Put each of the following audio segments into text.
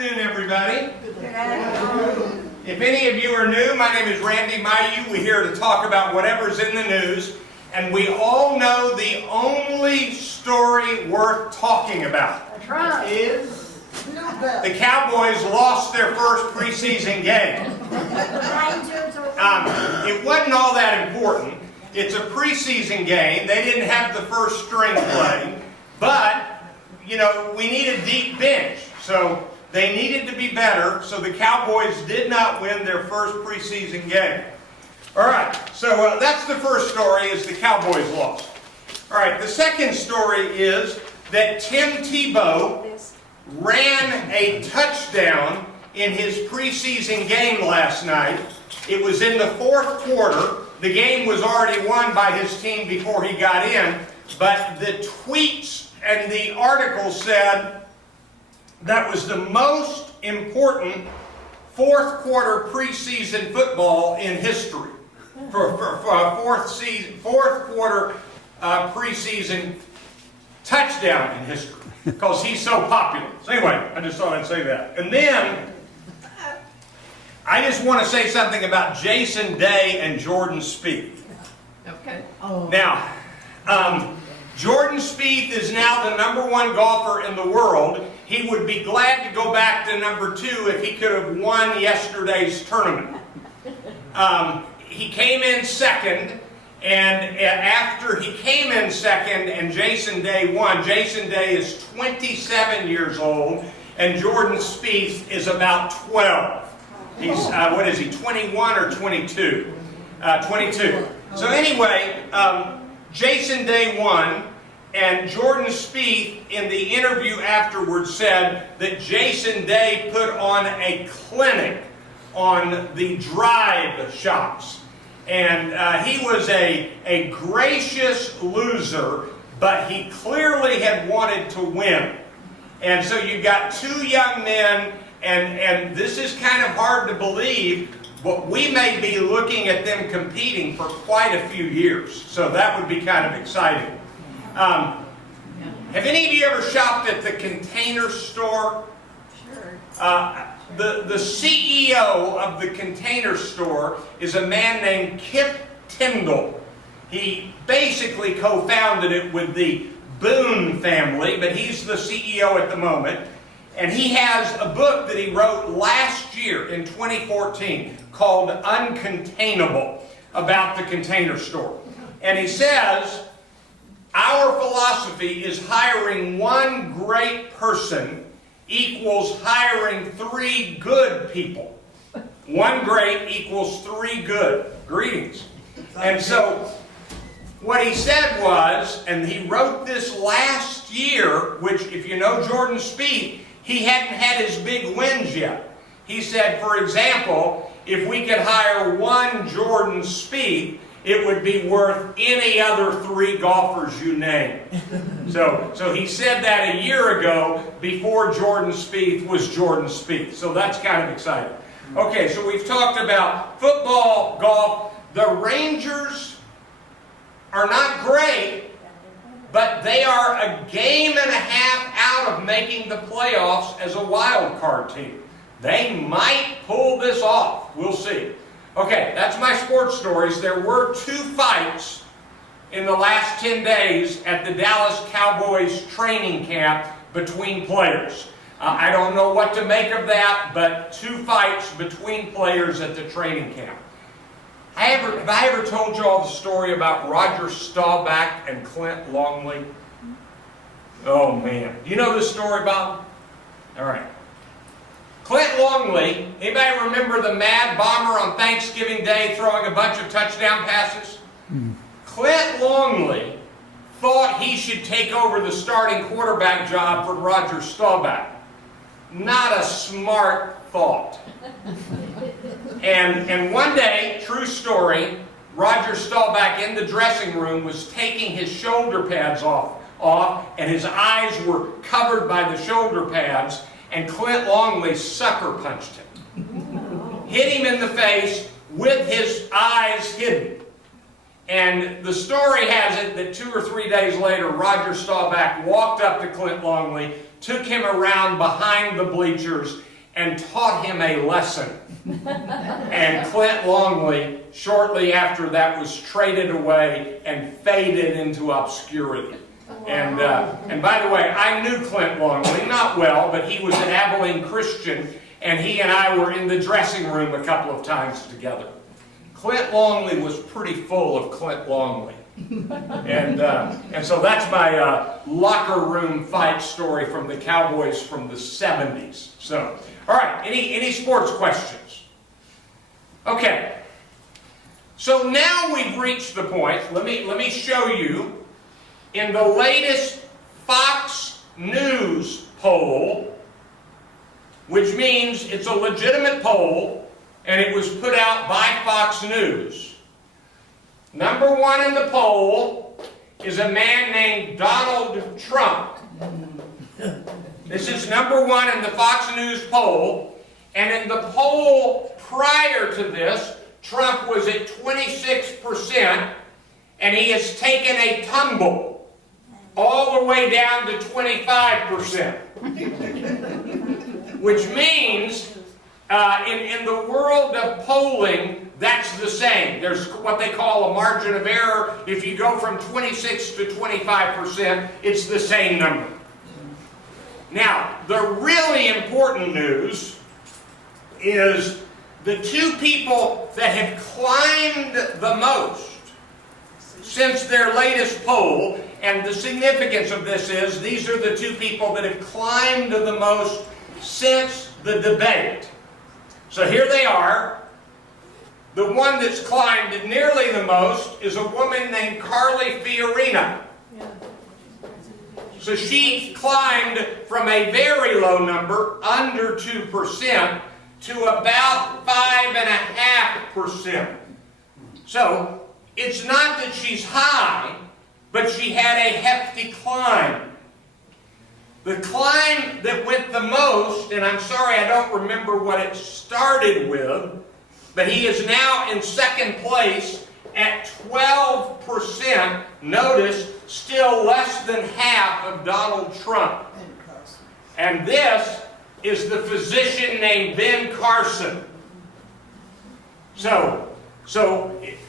afternoon, everybody. If any of you are new, my name is Randy Mayeau. We're here to talk about whatever's in the news. And we all know the only story worth talking about is the Cowboys lost their first preseason game. It wasn't all that important. It's a preseason game. They didn't have the first string playing. But, you know, we need a deep bench. So they needed to be better. So the Cowboys did not win their first preseason game. All right, so that's the first story, is the Cowboys lost. All right, the second story is that Tim Tebow ran a touchdown in his preseason game last night. It was in the fourth quarter. The game was already won by his team before he got in, but the tweets and the article said that was the most important fourth quarter preseason football in history. For fourth quarter preseason touchdown in history, because he's so popular. So anyway, I just thought I'd say that. And then I just want to say something about Jason Day and Jordan Spieth. Okay. Now, Jordan Spieth is now the #1 golfer in the world. He would be glad to go back to #2 if he could have won yesterday's tournament. He came in second, and after he came in second and Jason Day won, Jason Day is 27 years old, and Jordan Spieth is about 12. He's, what is he, 21 or 22? 22. So anyway, Jason Day won, and Jordan Spieth in the interview afterwards said that Jason Day put on a clinic on the drive shots. And he was a gracious loser, but he clearly had wanted to win. And so you've got two young men, and this is kind of hard to believe, but we may be looking at them competing for quite a few years. So that would be kind of exciting. Have any of you ever shopped at the Container Store? Sure. The CEO of the Container Store is a man named Kip Tyndall. He basically co-founded it with the Boone family, but he's the CEO at the moment. And he has a book that he wrote last year in 2014 called Uncontainable, about the Container Store. And he says, our philosophy is hiring one great person equals hiring 3 good people. One great equals 3 good. Greetings. And so what he said was, and he wrote this last year, which if you know Jordan Spieth, he hadn't had his big wins yet. He said, for example, if we could hire one Jordan Spieth, it would be worth any other 3 golfers you name. So he said that a year ago, before Jordan Spieth was Jordan Spieth. So that's kind of exciting. Okay, so we've talked about football, golf. The Rangers are not great, but they are a game and a half out of making the playoffs as a wild card team. They might pull this off. We'll see. Okay, that's my sports stories. There were 2 fights in the last 10 days at the Dallas Cowboys training camp between players. I don't know what to make of that, but 2 fights between players at the training camp. Have I ever told you all the story about Roger Staubach and Clint Longley? Oh man. Do you know this story, Bob? All right. Clint Longley, anybody remember the Mad Bomber on Thanksgiving Day throwing a bunch of touchdown passes? Clint Longley thought he should take over the starting quarterback job from Roger Staubach. Not a smart thought. And one day, true story, Roger Staubach in the dressing room was taking his shoulder pads off, and his eyes were covered by the shoulder pads, and Clint Longley sucker punched him. Hit him in the face with his eyes hidden. And the story has it that 2 or 3 days later, Roger Staubach walked up to Clint Longley, took him around behind the bleachers, and taught him a lesson. And Clint Longley, shortly after that, was traded away and faded into obscurity. And by the way, I knew Clint Longley, not well, but he was an Abilene Christian, and he and I were in the dressing room a couple of times together. Clint Longley was pretty full of Clint Longley. And so that's my locker room fight story from the Cowboys from the 70s. So, all right, any sports questions? Okay. So now we've reached the point, let me show you, in the latest Fox News poll, which means it's a legitimate poll, and it was put out by Fox News. Number one in the poll is a man named Donald Trump. This is number one in the Fox News poll, and in the poll prior to this, Trump was at 26%, and he has taken a tumble all the way down to 25%. Which means, in the world of polling, that's the same. There's what they call a margin of error. If you go from 26 to 25%, it's the same number. Now, the really important news is the two people that have climbed the most since their latest poll, and the significance of this is these are the two people that have climbed the most since the debate. So here they are. The one that's climbed nearly the most is a woman named Carly Fiorina. So she climbed from a very low number, under 2%, to about 5.5%. So it's not that she's high, but she had a hefty climb. The climb that went the most, and I'm sorry I don't remember what it started with, but he is now in second place at 12%. Notice, still less than half of Donald Trump. And this is the physician named Ben Carson. So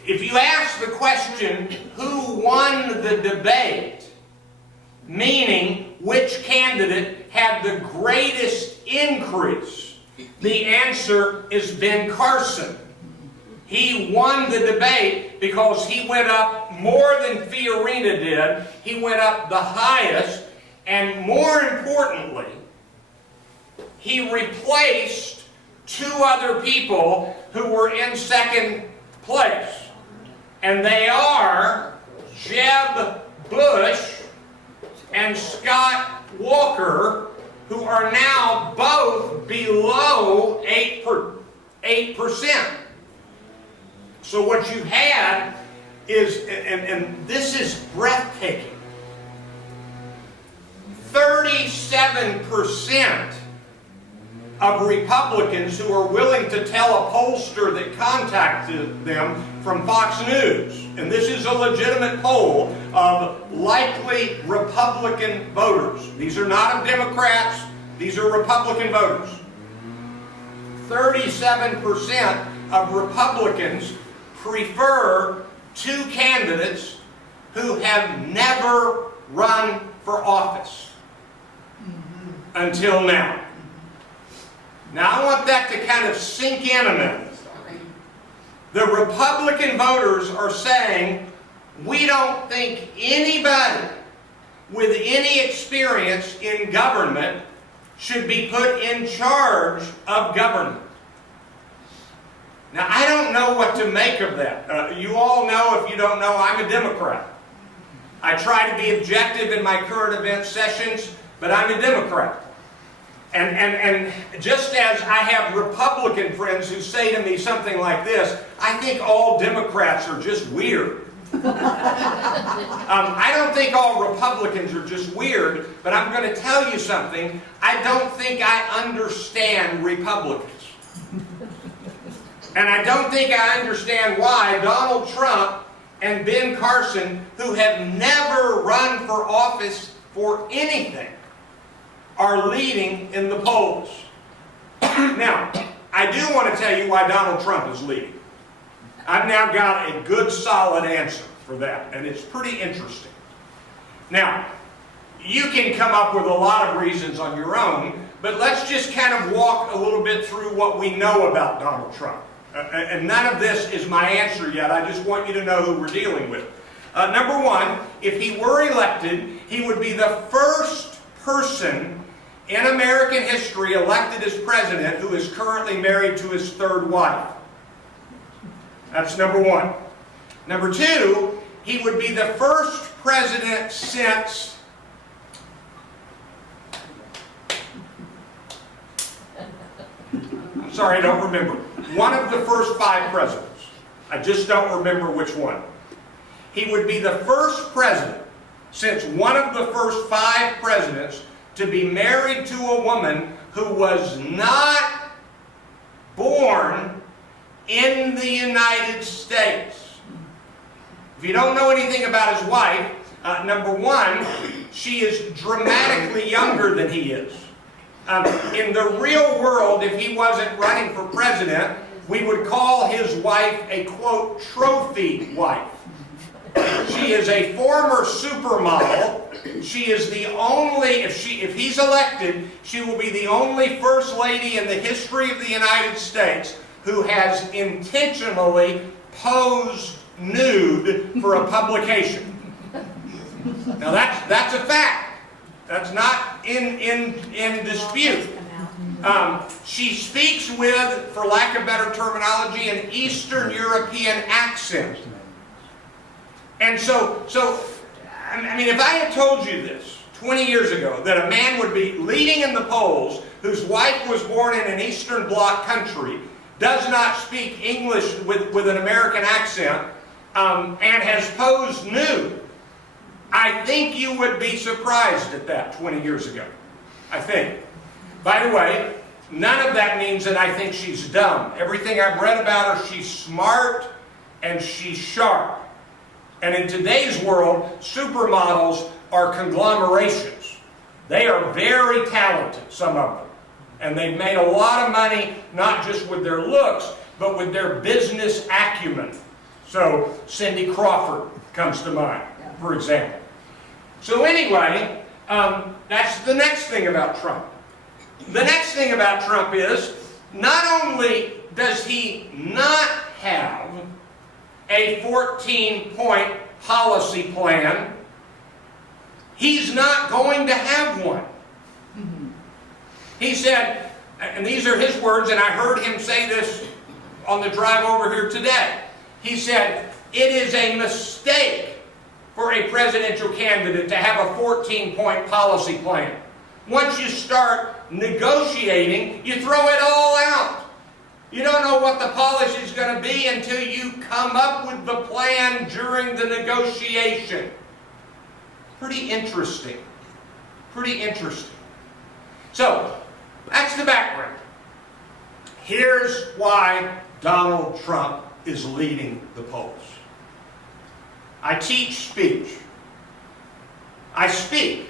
if you ask the question, who won the debate, meaning which candidate had the greatest increase, the answer is Ben Carson. He won the debate because he went up more than Fiorina did. He went up the highest, and more importantly, he replaced two other people who were in second place. And they are Jeb Bush and Scott Walker, who are now both below 8%. So what you had is, and this is breathtaking, 37% of Republicans who are willing to tell a pollster that contacted them from Fox News, and this is a legitimate poll of likely Republican voters. These are not of Democrats, these are Republican voters. 37% of Republicans prefer two candidates who have never run for office until now. Now I want that to kind of sink in a minute. The Republican voters are saying, we don't think anybody with any experience in government should be put in charge of government. Now, I don't know what to make of that. You all know, if you don't know, I'm a Democrat. I try to be objective in my current event sessions, but I'm a Democrat. And just as I have Republican friends who say to me something like this, I think all Democrats are just weird. I don't think all Republicans are just weird, but I'm going to tell you something. I don't think I understand Republicans. And I don't think I understand why Donald Trump and Ben Carson, who have never run for office for anything, are leading in the polls. Now, I do want to tell you why Donald Trump is leading. I've now got a good solid answer for that, and it's pretty interesting. Now, you can come up with a lot of reasons on your own, but let's just kind of walk a little bit through what we know about Donald Trump. And none of this is my answer yet. I just want you to know who we're dealing with. Number one, if he were elected, he would be the first person in American history elected as president who is currently married to his third wife. That's number one. Number two, he would be the first president since I'm sorry, I don't remember. One of the first 5 presidents. I just don't remember which one. He would be the first president since one of the first 5 presidents to be married to a woman who was not born in the United States. If you don't know anything about his wife, number one, she is dramatically younger than he is. In the real world, if he wasn't running for president, we would call his wife a, quote, trophy wife. She is a former supermodel. She is the only, if he's elected, she will be the only first lady in the history of the United States who has intentionally posed nude for a publication. Now that's a fact. That's not in dispute. She speaks with, for lack of better terminology, an Eastern European accent. And so, I mean, if I had told you this 20 years ago, that a man would be leading in the polls whose wife was born in an Eastern Bloc country, does not speak English with an American accent, and has posed nude, I think you would be surprised at that 20 years ago. I think. By the way, none of that means that I think she's dumb. Everything I've read about her, she's smart and she's sharp. And in today's world, supermodels are conglomerations. They are very talented, some of them. And they've made a lot of money, not just with their looks, but with their business acumen. So, Cindy Crawford comes to mind, for example. So anyway, that's the next thing about Trump. The next thing about Trump is, not only does he not have a 14-point policy plan, he's not going to have one. He said, and these are his words, and I heard him say this on the drive over here today. He said, it is a mistake for a presidential candidate to have a 14-point policy plan. Once you start negotiating, you throw it all out. You don't know what the policy is going to be until you come up with the plan during the negotiation. Pretty interesting. Pretty interesting. So, that's the background. Here's why Donald Trump is leading the polls. I teach speech. I speak.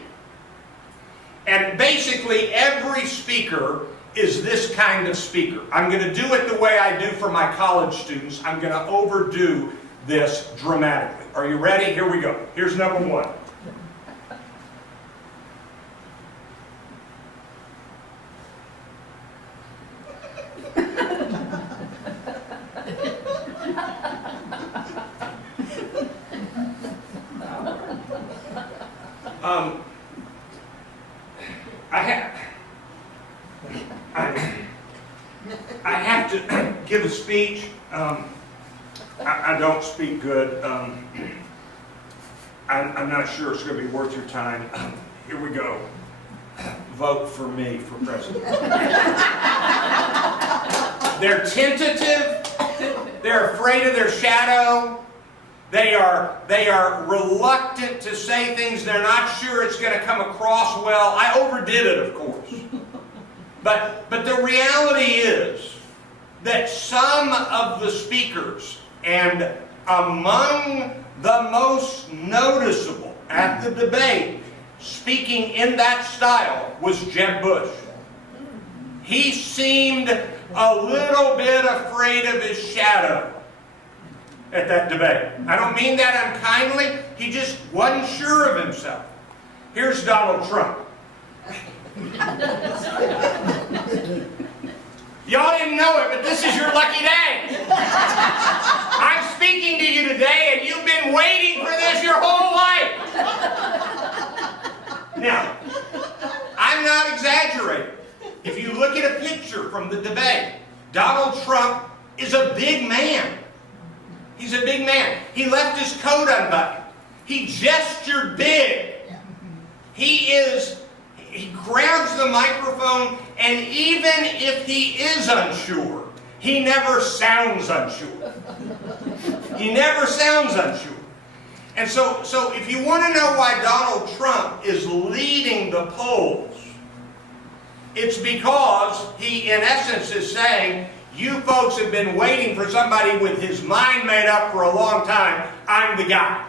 And basically every speaker is this kind of speaker. I'm going to do it the way I do for my college students. I'm going to overdo this dramatically. Are you ready? Here we go. Here's number one. I have to give a speech. I don't speak good. I'm not sure it's going to be worth your time. Here we go. Vote for me for president. They're tentative. They're afraid of their shadow. They are reluctant to say things. They're not sure it's going to come across well. I overdid it, of course. But the reality is that some of the speakers, and among the most noticeable at the debate, speaking in that style, was Jeb Bush. he seemed a little bit afraid of his shadow at that debate. I don't mean that unkindly. He just wasn't sure of himself. Here's Donald Trump. Y'all didn't know it, but this is your lucky day. I'm speaking to you today, and you've been waiting for this your whole life. Now, I'm not exaggerating. If you look at a picture from the debate, Donald Trump is a big man. He's a big man. He left his coat unbuttoned. He gestured big. He grabs the microphone, and even if he is unsure, he never sounds unsure. He never sounds unsure. And so if you want to know why Donald Trump is leading the polls, it's because he, in essence, is saying, you folks have been waiting for somebody with his mind made up for a long time. I'm the guy.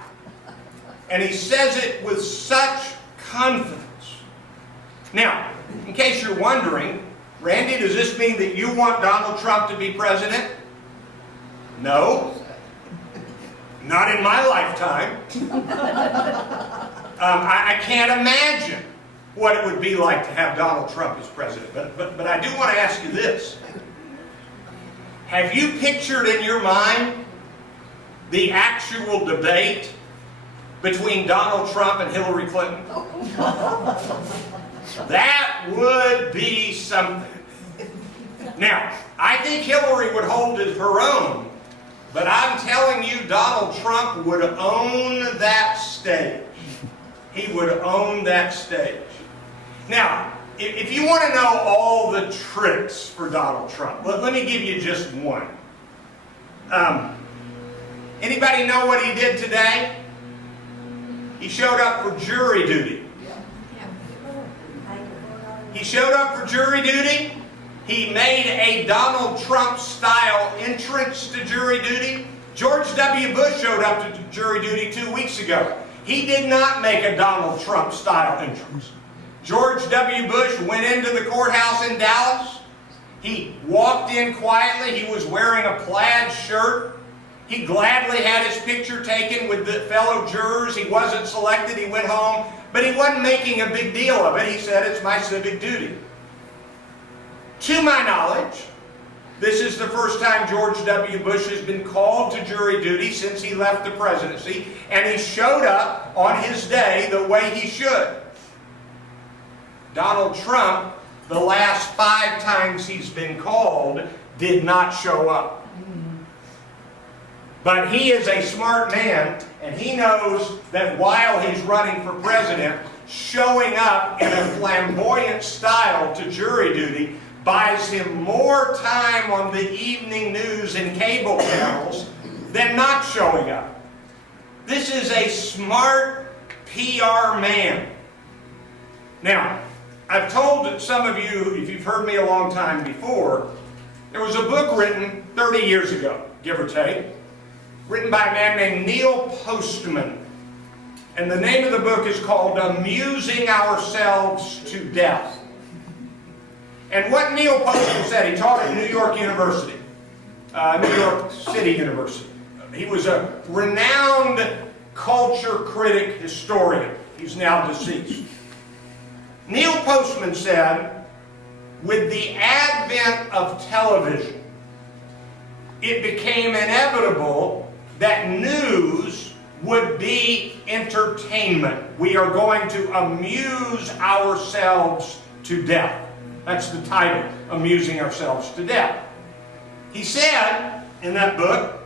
And he says it with such confidence. Now, in case you're wondering, Randy, does this mean that you want Donald Trump to be president? No. Not in my lifetime. I can't imagine what it would be like to have Donald Trump as president. But I do want to ask you this. Have you pictured in your mind the actual debate between Donald Trump and Hillary Clinton? That would be something. Now, I think Hillary would hold her own, but I'm telling you, Donald Trump would own that stage. He would own that stage. Now, if you want to know all the tricks for Donald Trump, let me give you just one. Anybody know what he did today? He showed up for jury duty. He showed up for jury duty. He made a Donald Trump-style entrance to jury duty. George W. Bush showed up to jury duty 2 weeks ago. He did not make a Donald Trump-style entrance. George W. Bush went into the courthouse in Dallas. He walked in quietly. He was wearing a plaid shirt. He gladly had his picture taken with the fellow jurors. He wasn't selected. He went home. But he wasn't making a big deal of it. He said, it's my civic duty. To my knowledge, this is the first time George W. Bush has been called to jury duty since he left the presidency, and he showed up on his day the way he should. Donald Trump, the last 5 times he's been called, did not show up. But he is a smart man, and he knows that while he's running for president, showing up in a flamboyant style to jury duty buys him more time on the evening news and cable channels than not showing up. This is a smart PR man. Now, I've told some of you, if you've heard me a long time before, there was a book written 30 years ago, give or take, written by a man named Neil Postman. And the name of the book is called Amusing Ourselves to Death. And what Neil Postman said, he taught at New York University, New York City University. He was a renowned culture critic historian. He's now deceased. Neil Postman said, with the advent of television, it became inevitable that news would be entertainment. We are going to amuse ourselves to death. That's the title, Amusing Ourselves to Death. He said, in that book,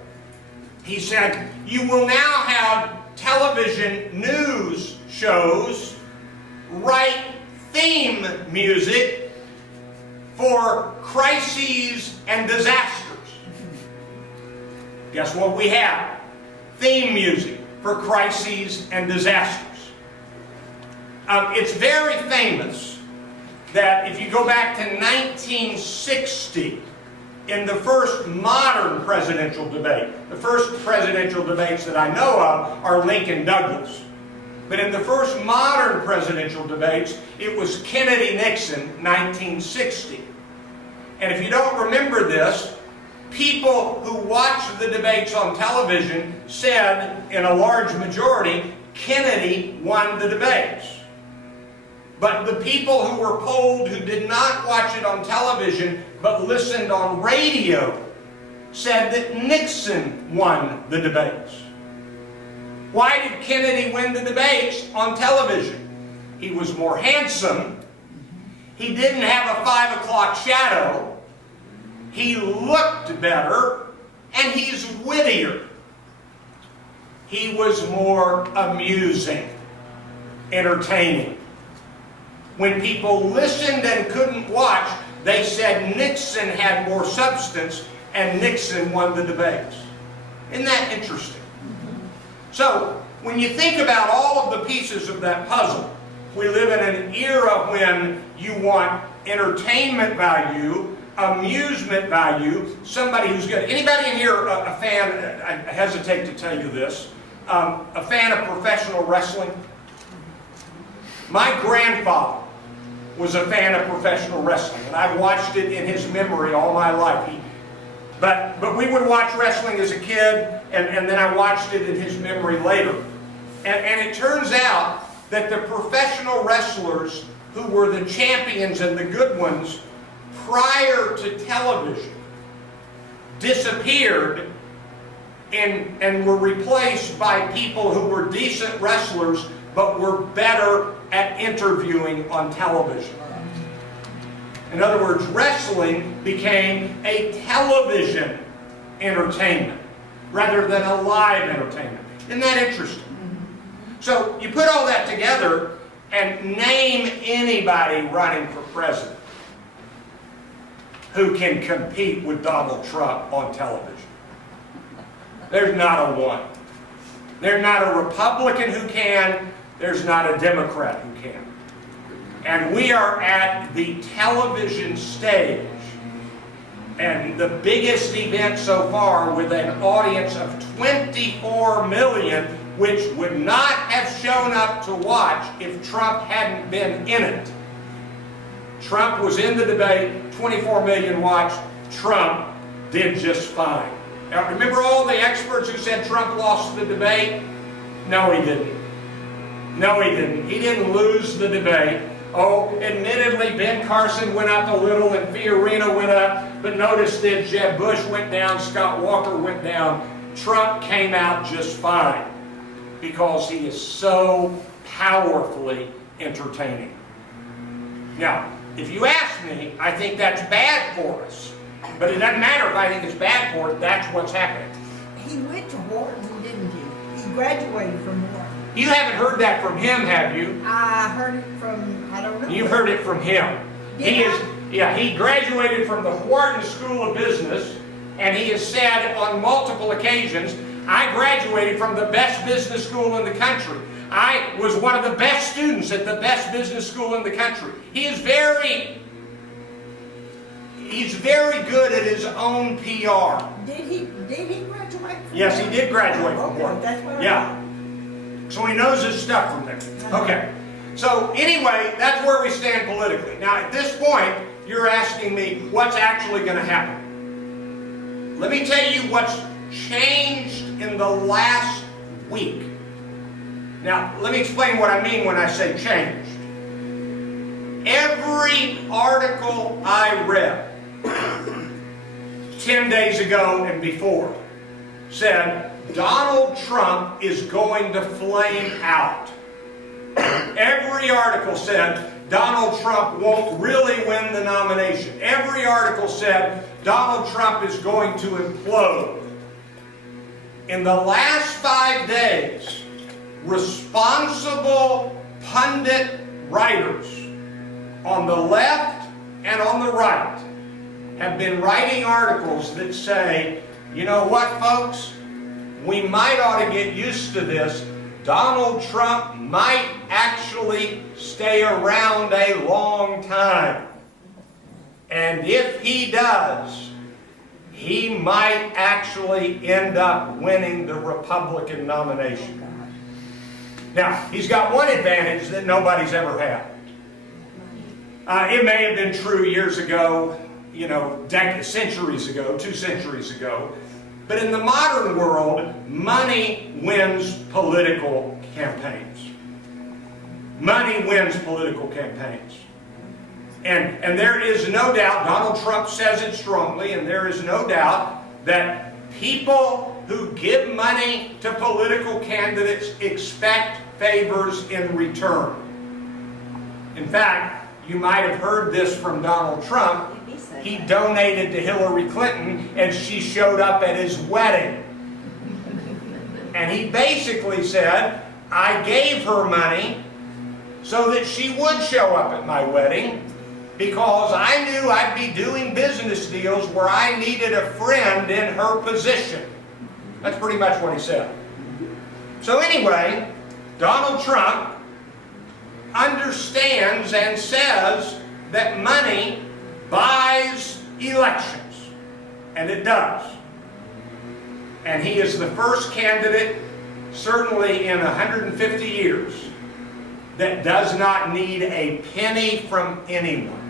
he said, you will now have television news shows write theme music for crises and disasters. Guess what we have? Theme music for crises and disasters. It's very famous that if you go back to 1960, in the first modern presidential debate, the first presidential debates that I know of are Lincoln-Douglas. But in the first modern presidential debates, it was Kennedy-Nixon, 1960. And if you don't remember this, people who watched the debates on television said, in a large majority, Kennedy won the debates. But the people who were polled who did not watch it on television but listened on radio said that Nixon won the debates. Why did Kennedy win the debates on television? He was more handsome. He didn't have a 5 o'clock shadow. He looked better. And he's wittier. He was more amusing, entertaining. When people listened and couldn't watch, they said Nixon had more substance and Nixon won the debates. Isn't that interesting? So, when you think about all of the pieces of that puzzle, we live in an era when you want entertainment value, amusement value, somebody who's good. Anybody in here a fan, I hesitate to tell you this, a fan of professional wrestling? My grandfather was a fan of professional wrestling, and I've watched it in his memory all my life. But we would watch wrestling as a kid, and then I watched it in his memory later. And it turns out that the professional wrestlers who were the champions and the good ones prior to television disappeared and were replaced by people who were decent wrestlers but were better at interviewing on television. In other words, wrestling became a television entertainment rather than a live entertainment. Isn't that interesting? So you put all that together and name anybody running for president who can compete with Donald Trump on television. There's not a one. There's not a Republican who can. There's not a Democrat who can. And we are at the television stage. And the biggest event so far, with an audience of 24 million, which would not have shown up to watch if Trump hadn't been in it. Trump was in the debate, 24 million watched. Trump did just fine. Now, remember all the experts who said Trump lost the debate? No, he didn't. No, he didn't. He didn't lose the debate. Oh, admittedly, Ben Carson went up a little and Fiorina went up, but notice that Jeb Bush went down, Scott Walker went down. Trump came out just fine because he is so powerfully entertaining. Now, if you ask me, I think that's bad for us. But it doesn't matter if I think it's bad for it, that's what's happening. He went to Wharton, didn't he? He graduated from Wharton. You haven't heard that from him, have you? I heard it from, I don't know. You've heard it from him. He graduated from the Wharton School of Business, and he has said on multiple occasions, I graduated from the best business school in the country. I was one of the best students at the best business school in the country. He's very good at his own PR. Did he graduate from Yes, he did graduate from Wharton. That's what Yeah. So he knows his stuff from there. Okay. So anyway, that's where we stand politically. Now at this point, you're asking me what's actually going to happen. Let me tell you what's changed in the last week. Now, let me explain what I mean when I say changed. Every article I read 10 days ago and before said Donald Trump is going to flame out. Every article said Donald Trump won't really win the nomination. Every article said Donald Trump is going to implode. In the last 5 days, responsible pundit writers on the left and on the right have been writing articles that say, you know what, folks? We might ought to get used to this. Donald Trump might actually stay around a long time. And if he does, he might actually end up winning the Republican nomination. Now, he's got one advantage that nobody's ever had. It may have been true years ago. centuries ago, 2 centuries ago. But in the modern world, money wins political campaigns. Money wins political campaigns. And there is no doubt, Donald Trump says it strongly, and there is no doubt that people who give money to political candidates expect favors in return. In fact, you might have heard this from Donald Trump. He donated to Hillary Clinton and she showed up at his wedding. And he basically said, I gave her money so that she would show up at my wedding because I knew I'd be doing business deals where I needed a friend in her position. That's pretty much what he said. So anyway, Donald Trump understands and says that money buys elections. And it does. And he is the first candidate, certainly in 150 years, that does not need a penny from anyone.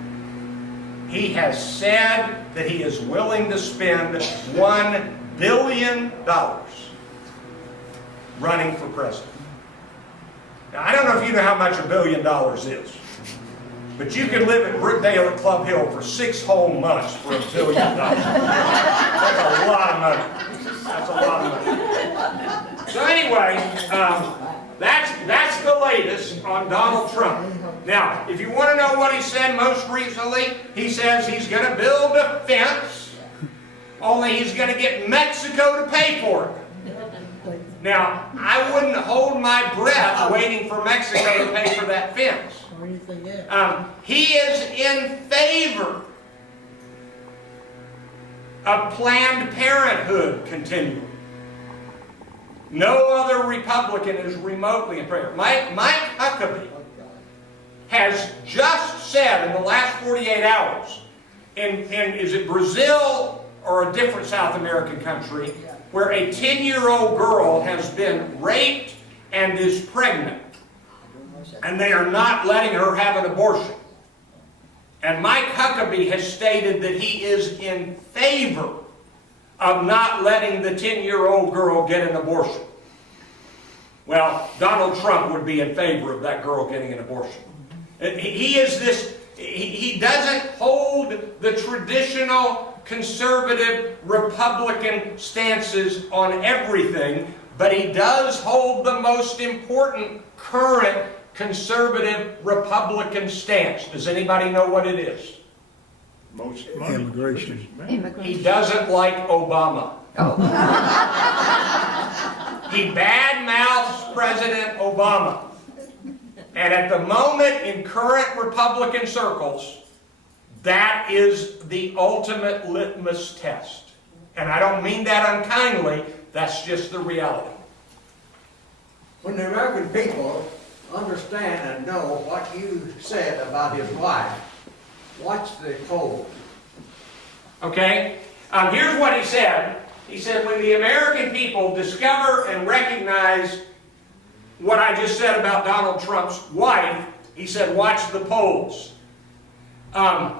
He has said that he is willing to spend $1 billion running for president. Now, I don't know if you know how much $1 billion is, but you can live at Brookdale Club Hill for 6 whole months for $1 billion. That's a lot of money. That's a lot of money. So anyway, that's the latest on Donald Trump. Now, if you want to know what he said most recently, he says he's going to build a fence, only he's going to get Mexico to pay for it. Now, I wouldn't hold my breath waiting for Mexico to pay for that fence. He is in favor of Planned Parenthood continuing. No other Republican is remotely in favor. Mike Huckabee has just said in the last 48 hours, is it Brazil or a different South American country, where a 10-year-old girl has been raped and is pregnant, and they are not letting her have an abortion. And Mike Huckabee has stated that he is in favor of not letting the 10-year-old girl get an abortion. Well, Donald Trump would be in favor of that girl getting an abortion. He doesn't hold the traditional conservative Republican stances on everything, but he does hold the most important current conservative Republican stance. Does anybody know what it is? Immigration. He doesn't like Obama. He badmouths President Obama. And at the moment, in current Republican circles, that is the ultimate litmus test. And I don't mean that unkindly, that's just the reality. When the American people understand and know what you said about his wife, watch the poll. Okay? Here's what he said. He said, when the American people discover and recognize what I just said about Donald Trump's wife, he said, watch the polls. I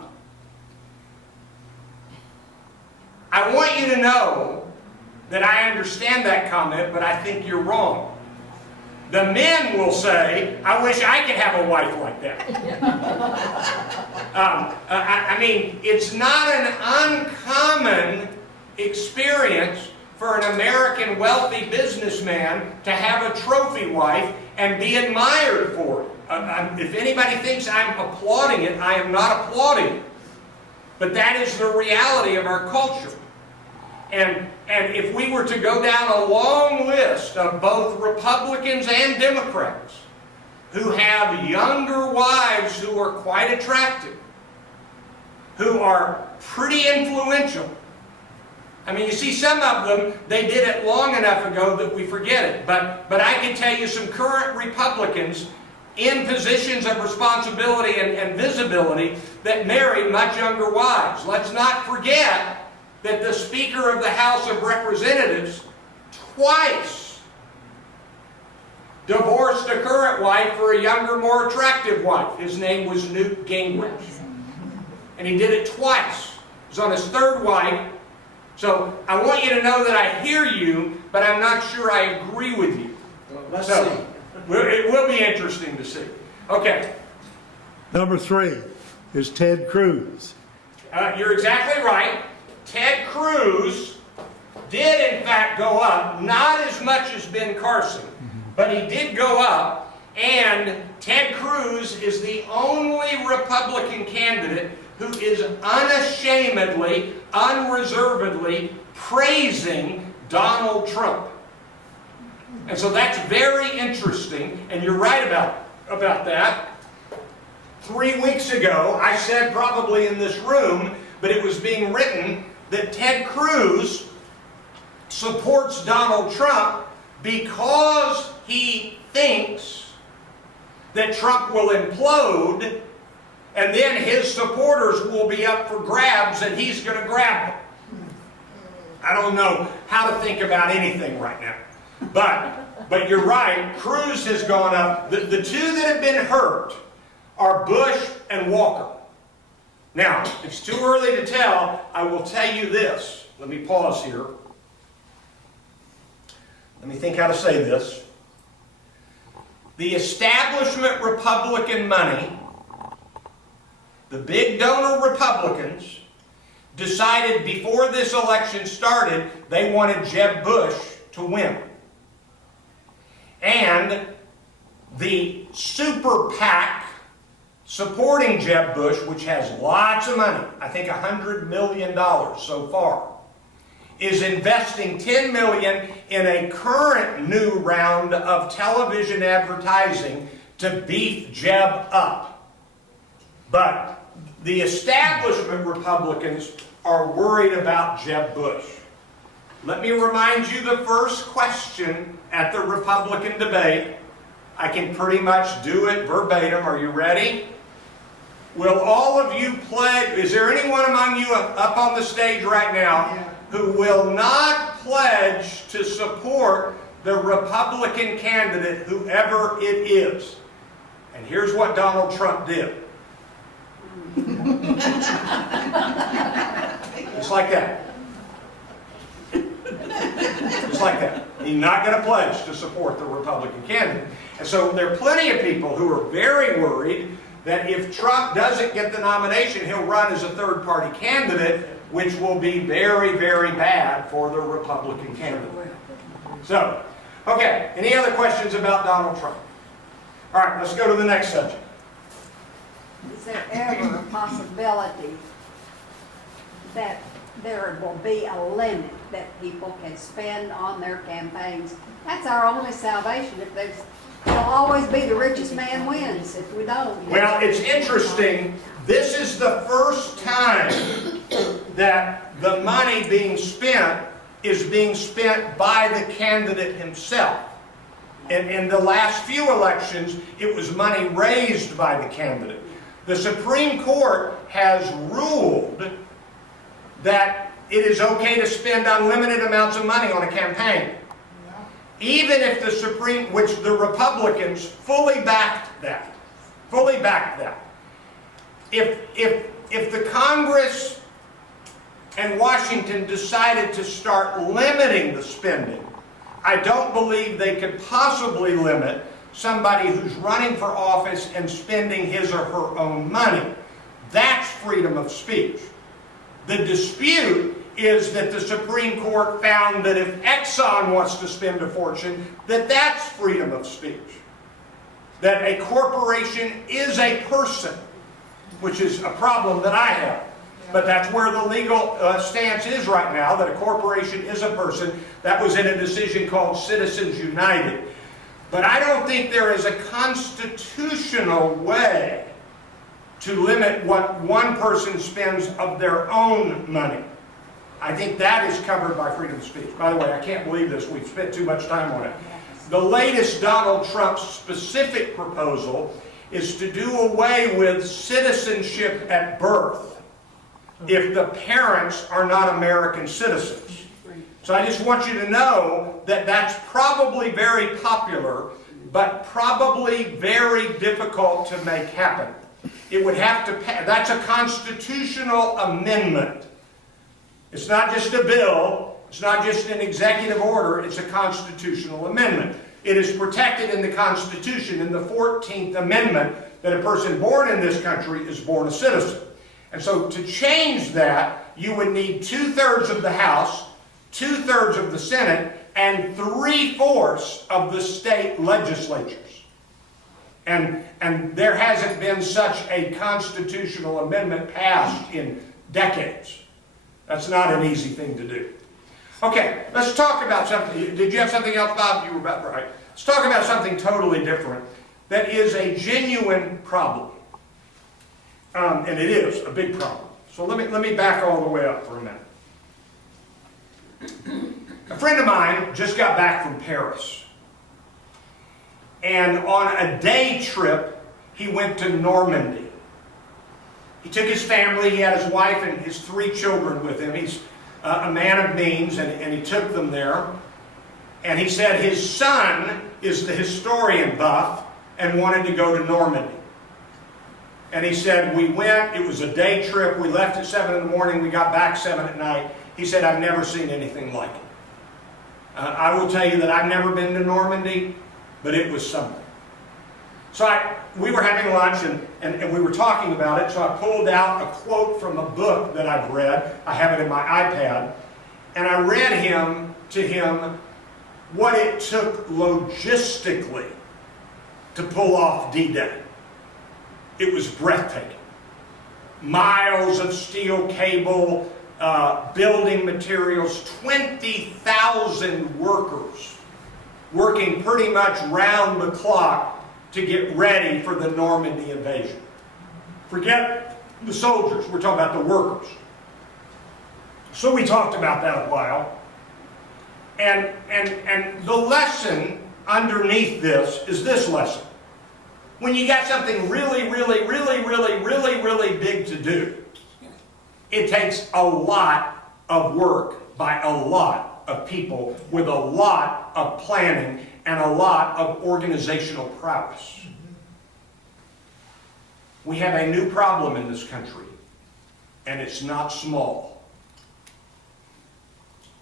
want you to know that I understand that comment, but I think you're wrong. The men will say, I wish I could have a wife like that. I mean, it's not an uncommon experience for an American wealthy businessman to have a trophy wife and be admired for it. If anybody thinks I'm applauding it, I am not applauding it. But that is the reality of our culture. And if we were to go down a long list of both Republicans and Democrats who have younger wives who are quite attractive, who are pretty influential. I mean, you see, some of them, they did it long enough ago that we forget it. But I can tell you some current Republicans in positions of responsibility and visibility that marry much younger wives. Let's not forget that the Speaker of the House of Representatives twice divorced a current wife for a younger, more attractive wife. His name was Newt Gingrich. And he did it twice. He's on his third wife. So I want you to know that I hear you, but I'm not sure I agree with you. Well, let's So see. it will be interesting to see. Okay, Number 3 is Ted Cruz. you're exactly right. Ted Cruz did in fact go up, not as much as Ben Carson, but he did go up, and Ted Cruz is the only Republican candidate who is unashamedly, unreservedly praising Donald Trump. And so that's very interesting, and you're right about that. 3 weeks ago, I said probably in this room, but it was being written, that Ted Cruz supports Donald Trump because he thinks that Trump will implode, and then his supporters will be up for grabs and he's going to grab them. I don't know how to think about anything right now. But you're right, Cruz has gone up. The two that have been hurt are Bush and Walker. Now, it's too early to tell. I will tell you this. Let me pause here. Let me think how to say this. The establishment Republican money, the big donor Republicans, decided before this election started they wanted Jeb Bush to win. And the super PAC supporting Jeb Bush, which has lots of money, I think $100 million so far, is investing $10 million in a current new round of television advertising to beef Jeb up. But the establishment Republicans are worried about Jeb Bush. Let me remind you the first question at the Republican debate. I can pretty much do it verbatim. Are you ready? Will all of you pledge, is there anyone among you up on the stage right now who will not pledge to support the Republican candidate, whoever it is? And here's what Donald Trump did. Just like that. Just like that. He's not going to pledge to support the Republican candidate. And so there are plenty of people who are very worried that if Trump doesn't get the nomination, he'll run as a third-party candidate, which will be very, very bad for the Republican candidate. So, okay, any other questions about Donald Trump? All right, let's go to the next subject. Is there ever a possibility that there will be a limit that people can spend on their campaigns? That's our only salvation. If there's, it'll always be the richest man wins if we don't. Well, it's interesting. This is the first time that the money being spent is being spent by the candidate himself. And in the last few elections, it was money raised by the candidate. The Supreme Court has ruled that it is okay to spend unlimited amounts of money on a campaign. Even if the Supreme, which the Republicans fully backed that. Fully backed that. If the Congress and Washington decided to start limiting the spending, I don't believe they could possibly limit somebody who's running for office and spending his or her own money. That's freedom of speech. The dispute is that the Supreme Court found that if Exxon wants to spend a fortune, that that's freedom of speech. That a corporation is a person, which is a problem that I have. But that's where the legal stance is right now, that a corporation is a person. That was in a decision called Citizens United. But I don't think there is a constitutional way to limit what one person spends of their own money. I think that is covered by freedom of speech. By the way, I can't believe this. We've spent too much time on it. The latest Donald Trump specific proposal is to do away with citizenship at birth if the parents are not American citizens. So I just want you to know that that's probably very popular, but probably very difficult to make happen. It would have to pass. That's a constitutional amendment It's not just a bill. It's not just an executive order. It's a constitutional amendment. It is protected in the Constitution in the 14th Amendment that a person born in this country is born a citizen. And so to change that, you would need 2/3 of the House, 2/3 of the Senate, and 3/4 of the state legislatures. And there hasn't been such a constitutional amendment passed in decades. That's not an easy thing to do. Okay, let's talk about something. Did you have something else, Bob? You were about right. Let's talk about something totally different that is a genuine problem. And it is a big problem. So let me back all the way up for a minute. A friend of mine just got back from Paris. And on a day trip, he went to Normandy. He took his family, he had his wife and his 3 children with him. He's a man of means, and he took them there. And he said his son is the historian buff and wanted to go to Normandy. And he said, we went, it was a day trip, we left at 7 in the morning, we got back 7 at night. He said, I've never seen anything like it. I will tell you that I've never been to Normandy, but it was something. So we were having lunch and we were talking about it, so I pulled out a quote from a book that I've read. I have it in my iPad. And I read to him what it took logistically to pull off D-Day. It was breathtaking. Miles of steel cable, building materials, 20,000 workers working pretty much round the clock to get ready for the Normandy invasion. Forget the soldiers, we're talking about the workers. So we talked about that a while. And the lesson underneath this is this lesson. When you got something really big to do, it takes a lot of work by a lot of people with a lot of planning and a lot of organizational prowess. We have a new problem in this country, and it's not small.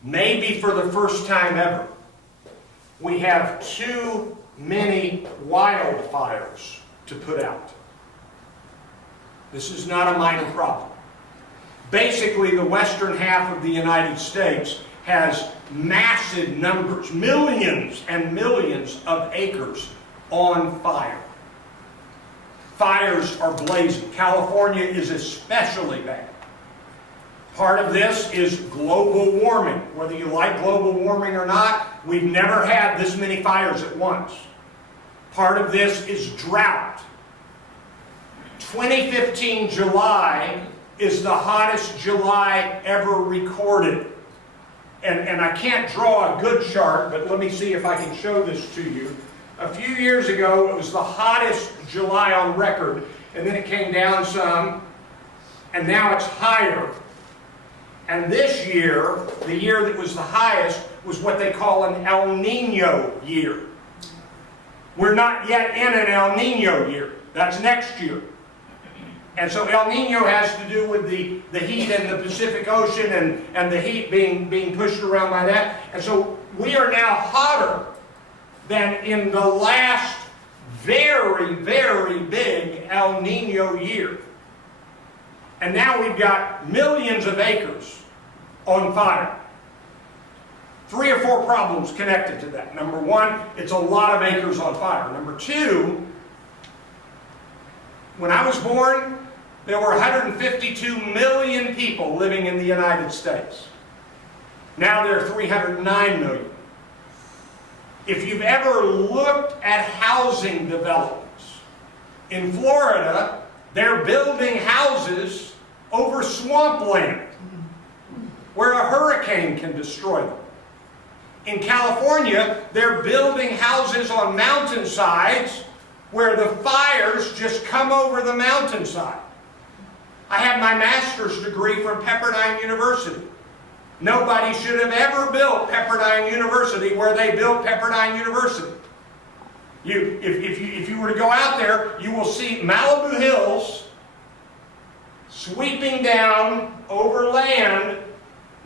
Maybe for the first time ever, we have too many wildfires to put out. This is not a minor problem. Basically, the western half of the United States has massive numbers, millions and millions of acres on fire. Fires are blazing. California is especially bad. Part of this is global warming. Whether you like global warming or not, we've never had this many fires at once. Part of this is drought. 2015 July is the hottest July ever recorded. And I can't draw a good chart, but let me see if I can show this to you. A few years ago, it was the hottest July on record, and then it came down some, and now it's higher. And this year, the year that was the highest, was what they call an El Nino year. We're not yet in an El Nino year. That's next year. And so El Nino has to do with the heat in the Pacific Ocean and the heat being pushed around by that. And so we are now hotter than in the last very big El Nino year. And now we've got millions of acres on fire. 3 or 4 problems connected to that. Number 1, it's a lot of acres on fire. Number 2, when I was born, there were 152 million people living in the United States. Now there are 309 million. If you've ever looked at housing developments, in Florida, they're building houses over swampland where a hurricane can destroy them. In California, they're building houses on mountainsides where the fires just come over the mountainside. I have my master's degree from Pepperdine University. Nobody should have ever built Pepperdine University where they built Pepperdine University. If you were to go out there, you will see Malibu hills sweeping down over land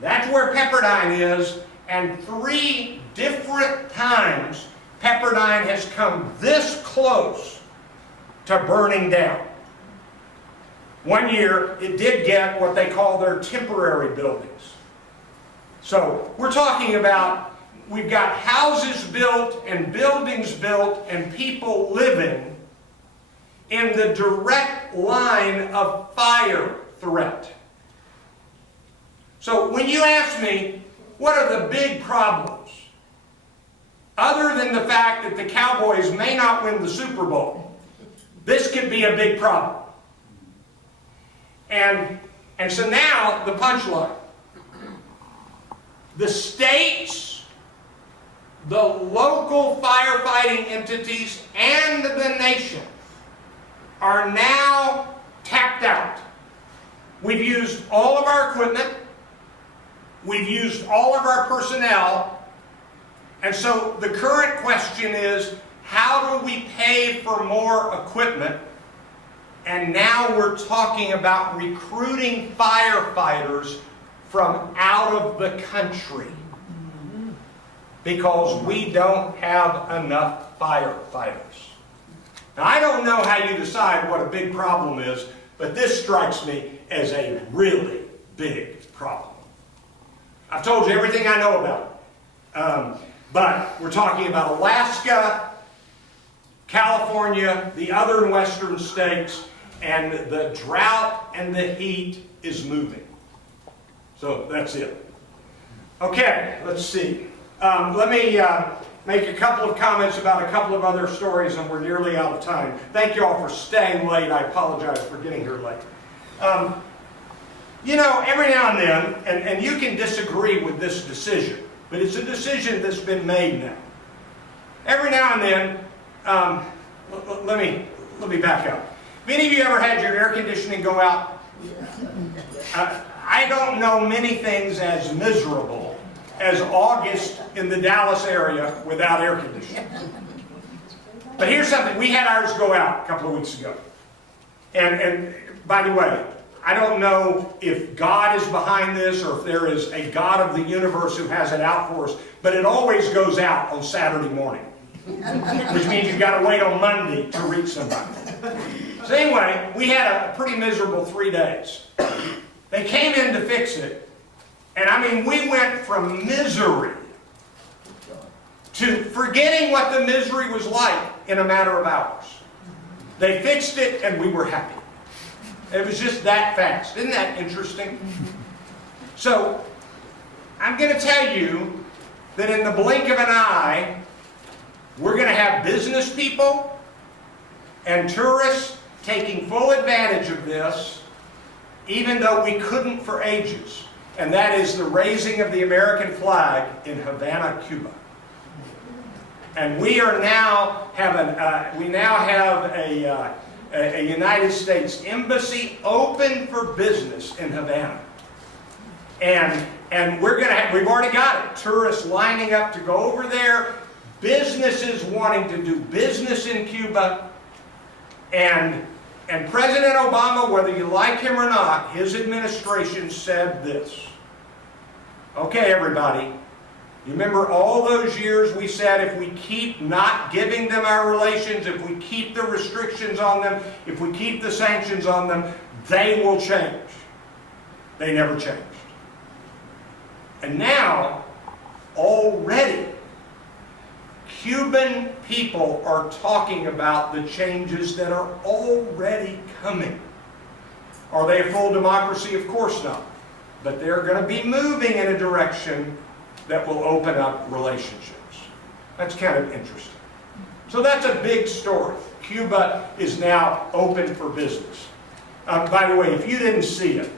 That's where Pepperdine is, and 3 different times Pepperdine has come this close to burning down. One year, it did get what they call their temporary buildings. So we're talking about, we've got houses built and buildings built and people living in the direct line of fire threat. So when you ask me, what are the big problems? Other than the fact that the Cowboys may not win the Super Bowl, this could be a big problem. And so now, the punchline. The states, the local firefighting entities, and the nation are now tapped out. We've used all of our equipment. We've used all of our personnel. And so the current question is, how do we pay for more equipment? And now we're talking about recruiting firefighters from out of the country because we don't have enough firefighters. Now, I don't know how you decide what a big problem is, but this strikes me as a really big problem. I've told you everything I know about it. But we're talking about Alaska, California, the other western states, and the drought and the heat is moving. So that's it. Okay, let's see. Let me make a couple of comments about a couple of other stories, and we're nearly out of time. Thank you all for staying late. I apologize for getting here late. You know, every now and then, and you can disagree with this decision, but it's a decision that's been made now. Every now and then, let me back up. Have any of you ever had your air conditioning go out? I don't know many things as miserable as August in the Dallas area without air conditioning. But here's something. We had ours go out a couple of weeks ago. And by the way, I don't know if God is behind this or if there is a God of the universe who has it out for us, but it always goes out on Saturday morning, which means you've got to wait on Monday to reach somebody. So anyway, we had a pretty miserable 3 days. They came in to fix it, and I mean, we went from misery to forgetting what the misery was like in a matter of hours. They fixed it, and we were happy. It was just that fast. Isn't that interesting? So, I'm going to tell you that in the blink of an eye, we're going to have business people and tourists taking full advantage of this, even though we couldn't for ages. And that is the raising of the American flag in Havana, Cuba. And we are now have a United States embassy open for business in Havana. And we've already got it. Tourists lining up to go over there, businesses wanting to do business in Cuba, and President Obama, whether you like him or not, his administration said this. Okay, everybody, you remember all those years we said if we keep not giving them our relations, if we keep the restrictions on them, if we keep the sanctions on them, they will change. They never changed. And now, already, Cuban people are talking about the changes that are already coming. Are they a full democracy? Of course not. But they're going to be moving in a direction that will open up relationships. That's kind of interesting. So that's a big story. Cuba is now open for business. By the way, if you didn't see it,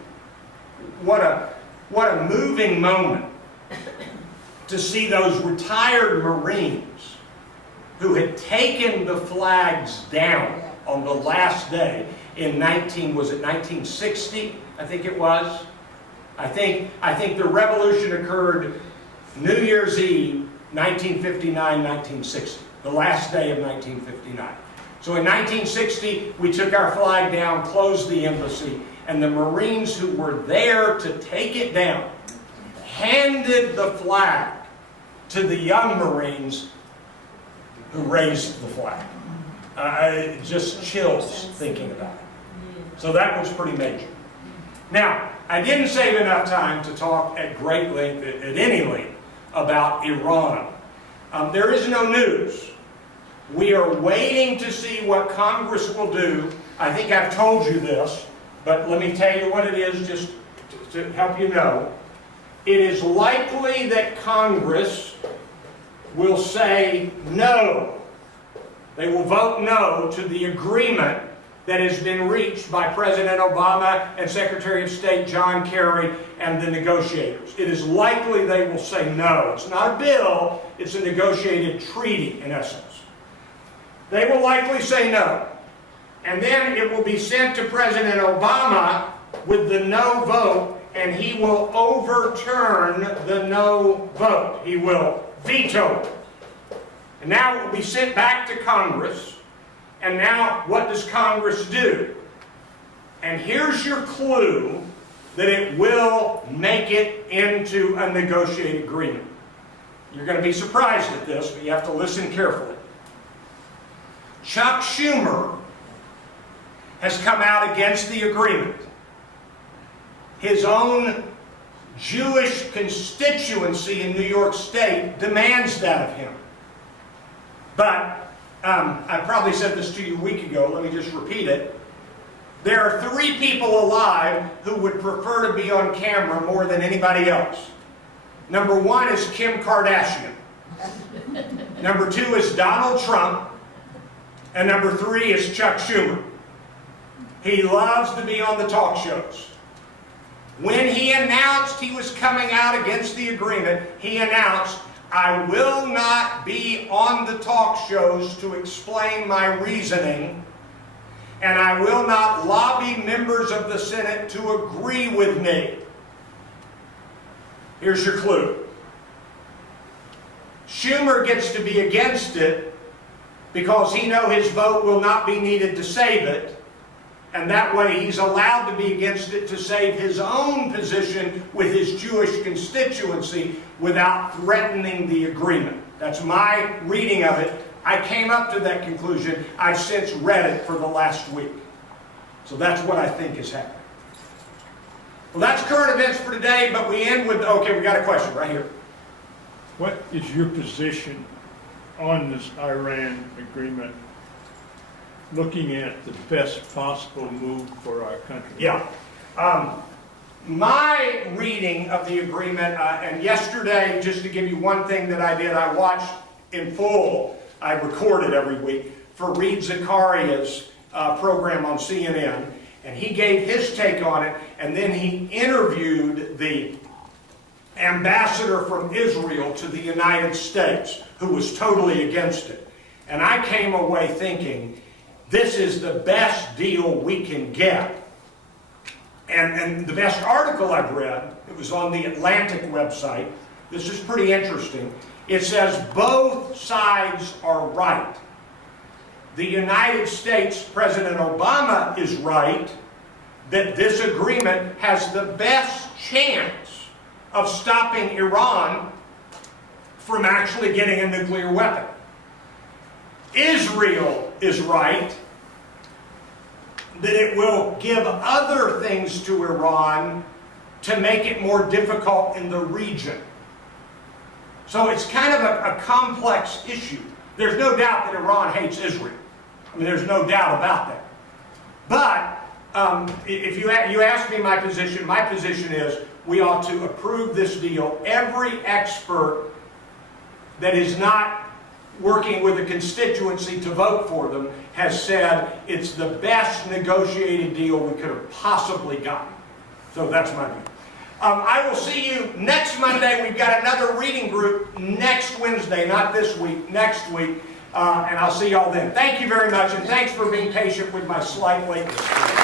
what a moving moment to see those retired Marines who had taken the flags down on the last day in 1960, I think it was. I think the revolution occurred New Year's Eve, 1959, 1960, the last day of 1959. So in 1960, we took our flag down, closed the embassy, and the Marines who were there to take it down handed the flag to the young Marines who raised the flag. It just chills thinking about it. So that was pretty major. Now, I didn't save enough time to talk at great length, at any length, about Iran. There is no news. We are waiting to see what Congress will do. I think I've told you this, but let me tell you what it is just to help you know. It is likely that Congress will say no. They will vote no to the agreement that has been reached by President Obama and Secretary of State John Kerry and the negotiators. It is likely they will say no. It's not a bill, it's a negotiated treaty in essence. They will likely say no. And then it will be sent to President Obama with the no vote, and he will overturn the no vote. He will veto it. And now it will be sent back to Congress. And now what does Congress do? And here's your clue that it will make it into a negotiated agreement. You're going to be surprised at this, but you have to listen carefully. Chuck Schumer has come out against the agreement. His own Jewish constituency in New York State demands that of him. But I probably said this to you a week ago, let me just repeat it. There are 3 people alive who would prefer to be on camera more than anybody else. Number 1 is Kim Kardashian. Number 2 is Donald Trump. And number 3 is Chuck Schumer. He loves to be on the talk shows. When he announced he was coming out against the agreement, he announced, "I will not be on the talk shows to explain my reasoning, and I will not lobby members of the Senate to agree with me." Here's your clue. Schumer gets to be against it because he knows his vote will not be needed to save it, and that way he's allowed to be against it to save his own position with his Jewish constituency without threatening the agreement. That's my reading of it. I came up to that conclusion. I've since read it for the last week. So that's what I think is happening. Well, that's current events for today, but we end with, okay, we got a question right here. What is your position on this Iran agreement, looking at the best possible move for our country? Yeah. My reading of the agreement, and yesterday, just to give you one thing that I did, I watched in full, I record it every week, for Reed Zakaria's program on CNN, and he gave his take on it, and then he interviewed the ambassador from Israel to the United States, who was totally against it. And I came away thinking, this is the best deal we can get. And the best article I've read, it was on the Atlantic website. This is pretty interesting. It says both sides are right. The United States, President Obama is right that this agreement has the best chance of stopping Iran from actually getting a nuclear weapon. Israel is right that it will give other things to Iran to make it more difficult in the region. So it's kind of a complex issue. There's no doubt that Iran hates Israel. I mean, there's no doubt about that. But if you ask me my position is we ought to approve this deal. Every expert that is not working with a constituency to vote for them has said it's the best negotiated deal we could have possibly gotten. So that's my view. I will see you next Monday. We've got another reading group next Wednesday, not this week, next week. And I'll see y'all then. Thank you very much, and thanks for being patient with my slight lateness.